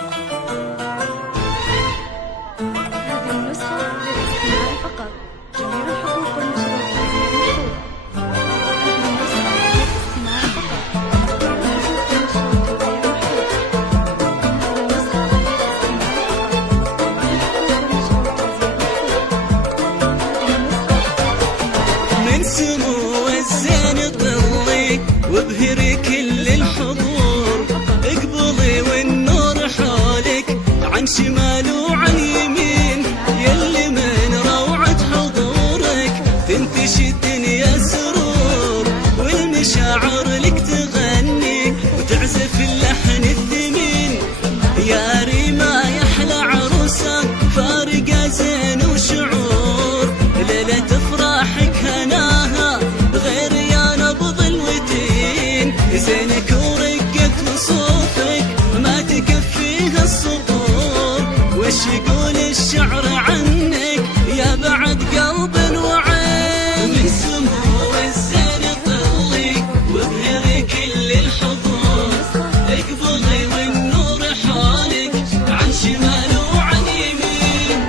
هذه النسخة للاستماع فقط. جميع الحقوق والنشرات هذه محفوظة. هذه النسخة للاستماع فقط. جميع الحقوق والنشرات هذه محفوظة. هذه النسخة من سمو الزين طلي وابهري كل الحضور، اقبلي والنور حولك عن شمال وعن يمين، يلي من روعة حضورك تنتشي الدنيا سرور، والمشاعر لك تغني وتعزف اللحن الثمين. يا ريما يا احلى عروسة فارقة زين وشعور، ليلة افراحك هناها غير يا نبض الوتين، زينك ورقت وصوفك ما تكفيها السطور، وش يقول الشعر عنك يا بعد قلب وعين. من سمو الزين طلي وابهري كل الحضور، اقبلي والنور حولك عن شمال وعن يمين.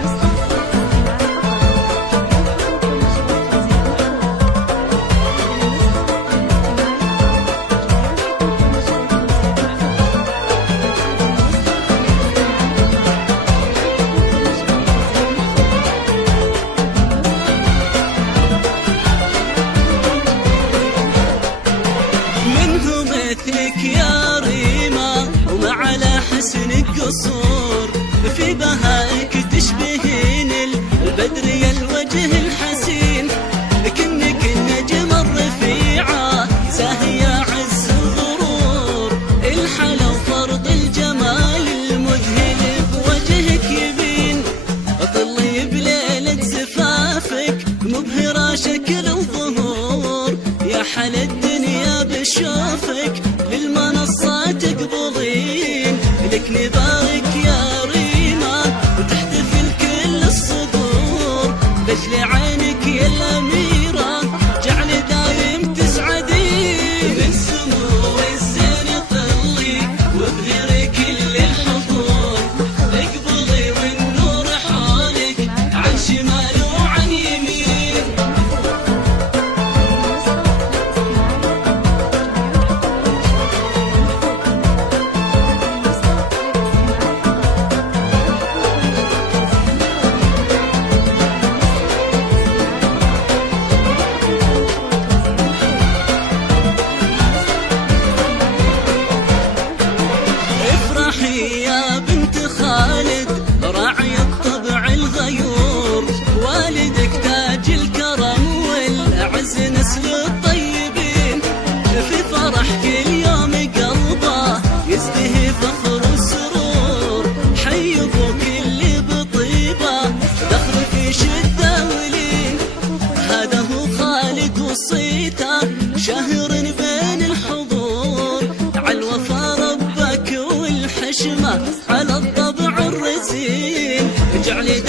منه مثلك يا ريما وما على حسنك قصور، في بهائك تشبهين البدر يا الوجه الحسين، كنك النجم الرفيعة زاهية عز وغرور، الحلا وفرض الجمال المذهل بوجهك يبين، طلي بليلة زفافك مبهرة شكل وظهور، يا حلا الدنيا بشوفك للمنصة تقبضين، لك نبارك يا ريما وتحتفل كل الصدور، بجل عينك يا الأميرة جعل دايم تسعدين. من سمو الزين طلي وابهري كل الحضور، اقبلي والنور حولك عن شمال وعن يمين. افرحي يا بنت خالد راعي الطبع الغيور، والدك تاج الكرم والأعز نسل الطيبين، في فرح كل يوم قلبه يزدهي فخر وسرور، حي ابوك اللي بطيبه دخل في شده ولين، هذا هو خالد وصيته شهر بين الحضور، عالوفا ربك والحشمه على الطبع الرزين، جعل